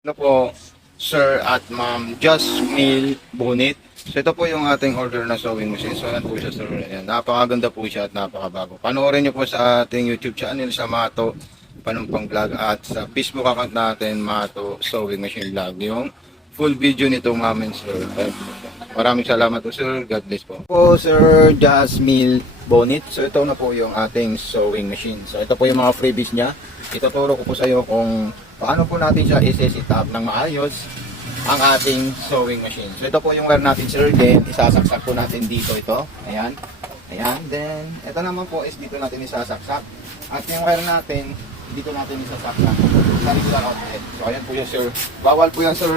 Ano po, Sir at Ma'am Jasmine Bonit. So ito po yung ating order na sewing machine. So yan po siya, sir. Ayan, napakaganda po siya at napakabago. Panoorin niyo po sa ating YouTube channel sa Mato Panumpang Vlog at sa Facebook account natin Mato Sewing Machine Vlog. Yung full video nito, Ma'am and Sir. Ayan po siya. Maraming salamat po, sir. God bless po. Po, Sir Jasmine Bonit. So ito na po yung ating sewing machine. So ito po yung mga freebies niya. Ituturo ko po sa iyo kung paano po natin siya i-set up ng maayos ang ating sewing machine. So ito po yung wire natin, sir. Then isasaksak po natin dito ito. Ayan. Ayan. Then ito naman po is dito natin isasaksak. At yung wire natin, dito natin isasaksak sa regular outlet. So ayan po yun, sir. Bawal po yan, sir,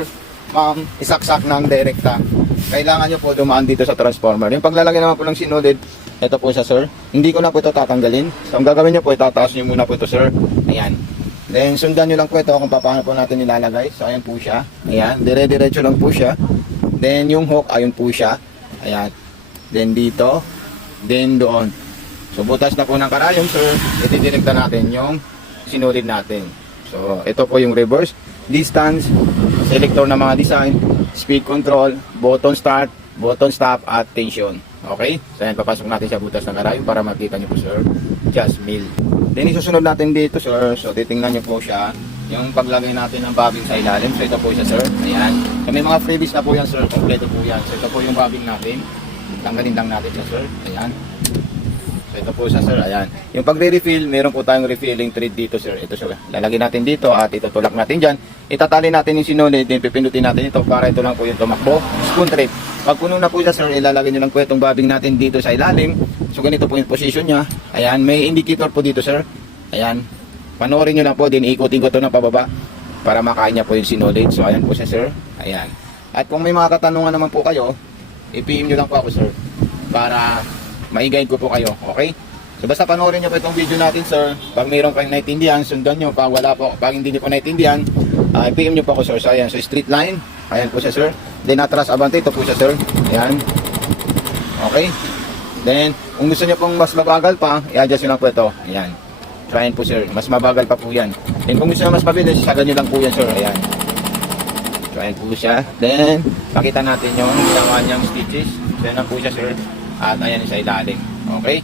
ma'am, isaksak ng direkta. Kailangan nyo po dumaan dito sa transformer. Yung paglalagay naman po ng sinulid, ito po siya, sir. Hindi ko na po ito tatanggalin. So ang gagawin nyo po, itataas nyo muna po ito, sir. Ayan. Then sundan nyo lang po ito kung paano po natin nilalagay. So ayan po siya. Ayan. Dire-diretso lang po siya. Then yung hook, ayun po siya. Ayan. Then dito. Then doon. So butas na po ng karayom, sir. Itidirekta natin yung sinulid natin. So ito po yung reverse, distance, selector ng mga design, speed control, button start, button stop at tension. Okay? So ayan, papasok natin sa butas ng karayom para makita nyo po, sir. Just mill. Then isusunod natin dito, sir. So titingnan nyo po siya. Yung paglagay natin ng bobbin sa ilalim. So ito po siya, sir. Ayan. So may mga freebies na po yan, sir. Kompleto po yan. So ito po yung bobbin natin. Tanggalin lang natin siya, sir. Ayan. So ito po siya, sir. Ayan. Yung pagre-refill, meron po tayong refilling thread dito, sir. Ito, sir. Lalagyan natin dito at itutulak natin dyan. Itatali natin yung sinulid. Then pipindutin natin ito para ito lang po yung tumakbo. Spoon thread. Pag puno na po siya, sir, ilalagay nyo lang po itong bobbin natin dito sa ilalim. So ganito po yung position niya. Ayan. May indicator po dito, sir. Ayan. Panoorin nyo lang po. Then ikutin ko ito ng pababa para makain niya po yung sinulid. So ayan po siya, sir. Ayan. At kung may mga katanungan naman po kayo, i-PM nyo lang po ako, sir, para ma-guide ko po kayo. Okay? So basta panoorin nyo po itong video natin, sir. Pag mayroon kayong naintindihan, sundan nyo. Pag wala po, pag hindi nyo po naintindihan, i-PM nyo po ako, sir. So ayan. So straight line. Ayan po siya, sir. Then atras abante, ito po siya, sir. Ayan. Okay? Then, kung gusto nyo pong mas mabagal pa, i-adjust nyo lang po ito. Ayan. Try po, sir. Mas mabagal pa po yan. Then kung gusto nyo mas mabilis, sagan nyo lang po yan, sir. Ayan. Try po siya. Then, pakita natin yung ginawa niyang stitches. So yan po siya, sir. At ayan sa ilalim. Okay?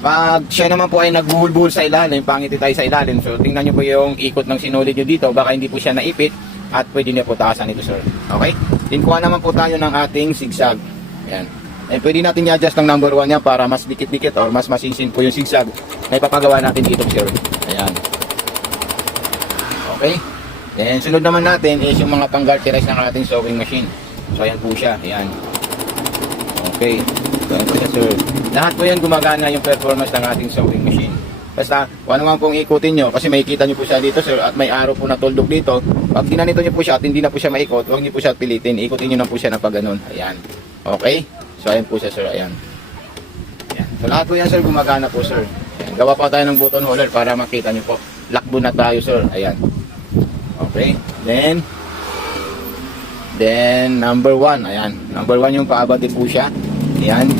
Pag siya naman po ay nagbuhul-buhul sa ilalim, pangiti tayo sa ilalim. So tingnan nyo po yung ikot ng sinulid nyo dito. Baka hindi po siya naipit at pwede niya po taasan ito, sir. Okay? Then kuha naman po tayo ng ating zigzag. Ayan. And pwede natin i-adjust ng number 1 niya para mas dikit-dikit or mas masisin po yung zigzag. May papagawa natin dito, sir. Ayan. Okay? Then sunod naman natin is yung mga pang-garterize ng ating sewing machine. So ayan po siya. Ayan. Okay. So ayan po siya, sir. Lahat po yan gumagana yung performance ng ating sewing machine. Basta, kung ano man pong ikutin nyo, kasi makikita nyo po siya dito, sir, at may arrow po na tuldok dito. Pag ginanito nyo po siya at hindi na po siya maikot, huwag nyo po siya pilitin. Ikutin nyo na po siya na pag ganun. Ayan. Okay? So ayan po siya, sir. Ayan. Ayan. So lahat po yan, sir, gumagana po, sir. Ayan. Gawa pa tayo ng button holder para makita nyo po. Lakbo na tayo, sir. Ayan. Okay? Then number 1. Ayan. Number 1 yung paabati po siya. Ayan.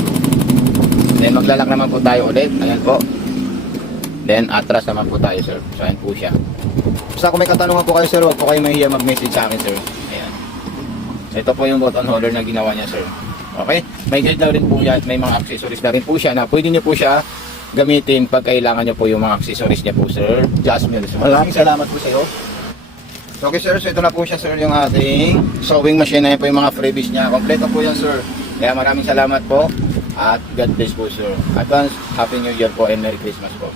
Then maglalak naman po tayo ulit. Ayan po. Then atras naman po tayo, sir. So ayan po siya. Basta kung may katanungan po kayo, sir, huwag po kayo mahiya mag-message sa akin, sir. Ayan. So ito po yung button holder na ginawa niya, sir. Okay? May guide na rin po yan. May mga accessories na rin po siya na pwede niyo po siya gamitin pag kailangan niyo po yung mga accessories niya po, sir. Jasmine. Maraming salamat po sa iyo. So okay, sir. So ito na po siya, sir, yung ating sewing machine. Ayan po yung mga freebies niya. Kompleto po yan, sir. Kaya maraming salamat po. At God bless po, sir. Advance Happy New Year po and Merry Christmas po.